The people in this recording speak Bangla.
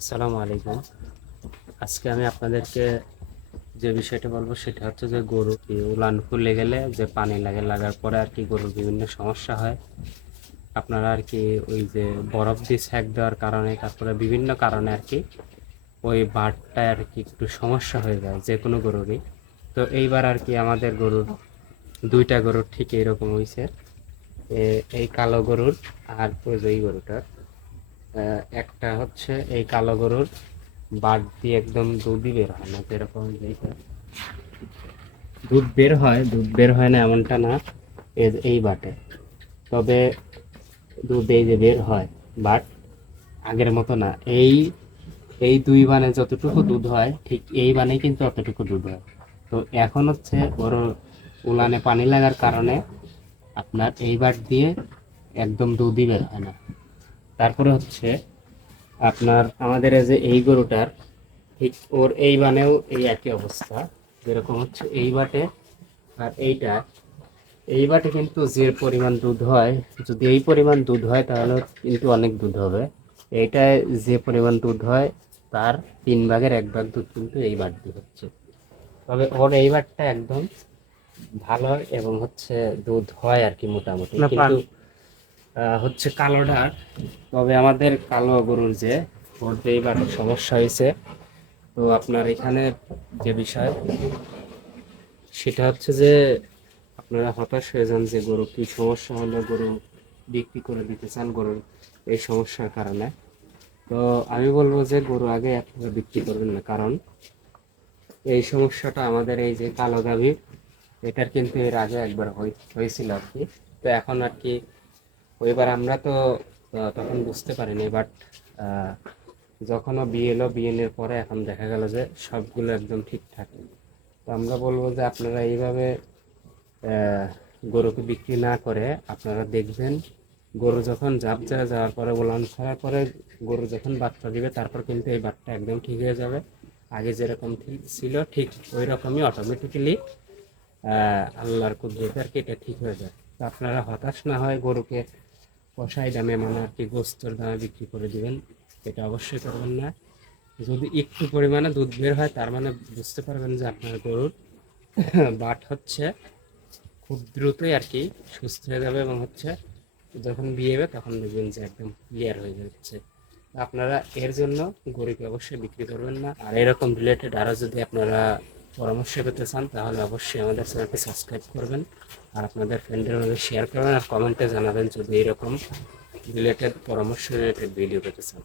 আসসালামু আলাইকুম। আজকে আমি আপনাদেরকে যে বিষয়টা বলবো সেটা হচ্ছে যে গরু কি উলান ফুলে গেলে যে পানি লাগার পরে আর কি গরুর বিভিন্ন সমস্যা হয়। আপনারা আর কি ওই যে বরফ দিয়ে সেঁক দেওয়ার কারণে, তারপরে বিভিন্ন কারণে আর কি ওই বাটটা আর কি একটু সমস্যা হয়ে যায় যে কোনো গরুরই। তো এইবার আর কি আমাদের গরুর দুইটা গরুর ঠিক এইরকম হয়েছে। এই কালো গরুর আর ওই যে এই গরুটার একটা হচ্ছে এই কালো গরুর বাট দিয়ে একদম দুধই বের হয় না, যেরকম এইটা দুধ বের হয় না এমনটা না, এই বাটে। তবে দুধ এই যে বের হয়, বাট আগের মতো না। এই এই দুই বানে যতটুকু দুধ হয় ঠিক এই বানে কিন্তু অতটুকু দুধ হয়। তো এখন হচ্ছে বড় উলানে পানি লাগার কারণে আপনার এই বাট দিয়ে একদম দুধই বের হয় না। তারপরে হচ্ছে আপনার আমাদের এই যে এই গরুটার ঠিক ওর এই বানেও এই একই অবস্থা, যেরকম হচ্ছে এই বাটে আর এইটা। এই বাটে কিন্তু যে পরিমাণ দুধ হয়, যদি এই পরিমাণ দুধ হয় তাহলে কিন্তু অনেক দুধ হবে। এইটায় যে পরিমাণ দুধ হয় তার 1/3 দুধ কিন্তু এই বাট দিয়ে হচ্ছে। তবে ওর এই বাটটা একদম ভালো এবং হচ্ছে দুধ হয় আর কি মোটামুটি, কিন্তু হচ্ছে কালোটার। তবে আমাদের কালো গরুর যে ওর যে এই বাটের সমস্যা হয়েছে, তো আপনার এখানে যে বিষয় সেটা হচ্ছে যে আপনারা হতাশ হয়ে যান যে গরু কি সমস্যা হলো, গরু বিক্রি করে দিতে চান গরুর এই সমস্যার কারণে। তো আমি বলবো যে গরু আগে আপনারা বিক্রি করবেন না, কারণ এই সমস্যাটা আমাদের এই যে কালো গাভী এটার কিন্তু এর আগে একবার হয়েছিল আর কি। তো এখন আর কি ওইবার আমরা তো তখন বুঝতে পারিনি, বাট যখনও বিএনের পরে এখন দেখা গেল যে সবগুলো একদম ঠিকঠাক। তো আমরা বলবো যে আপনারা এইভাবে আহ, গরুকে বিক্রি না করে আপনারা দেখবেন গরু যখন যাওয়ার পরে ওলান ছাড়ার পরে গরু যখন বাচ্চা দিবে তারপর কিন্তু এই বাচ্চা একদম ঠিক হয়ে যাবে। আগে যেরকম ঠিক ছিল ঠিক ওই রকমই অটোমেটিক্যালি আল্লাহর কুদরতে আর কি এটা ঠিক হয়ে যায়। তো আপনারা হতাশ না হয় গরুকে কষাই দামে মানে আর কি গোস্তর দামে বিক্রি করে দিবেন, এটা অবশ্যই করবেন না। যদি একটু পরিমাণে দুধ বের হয় তার মানে বুঝতে পারবেন যে আপনার গরুর বাট হচ্ছে খুব দ্রুতই আর কি সুস্থ হয়ে যাবে, এবং হচ্ছে যখন বিয়েবে তখন দেখবেন যে একদম ক্লিয়ার হয়ে যাচ্ছে। আপনারা এর জন্য গরুকে অবশ্যই বিক্রি করবেন না। আর এরকম রিলেটেড আরও যদি আপনারা পরামর্শ পেতে চান তাহলে অবশ্যই আমাদের চ্যানেলটি সাবস্ক্রাইব করবেন, আর আপনাদের ফ্রেন্ডের মধ্যে শেয়ার করবেন, আর কমেন্টে জানাবেন যদি এরকম রিলেটেড পরামর্শ রিলেটেড ভিডিও পেতে চান।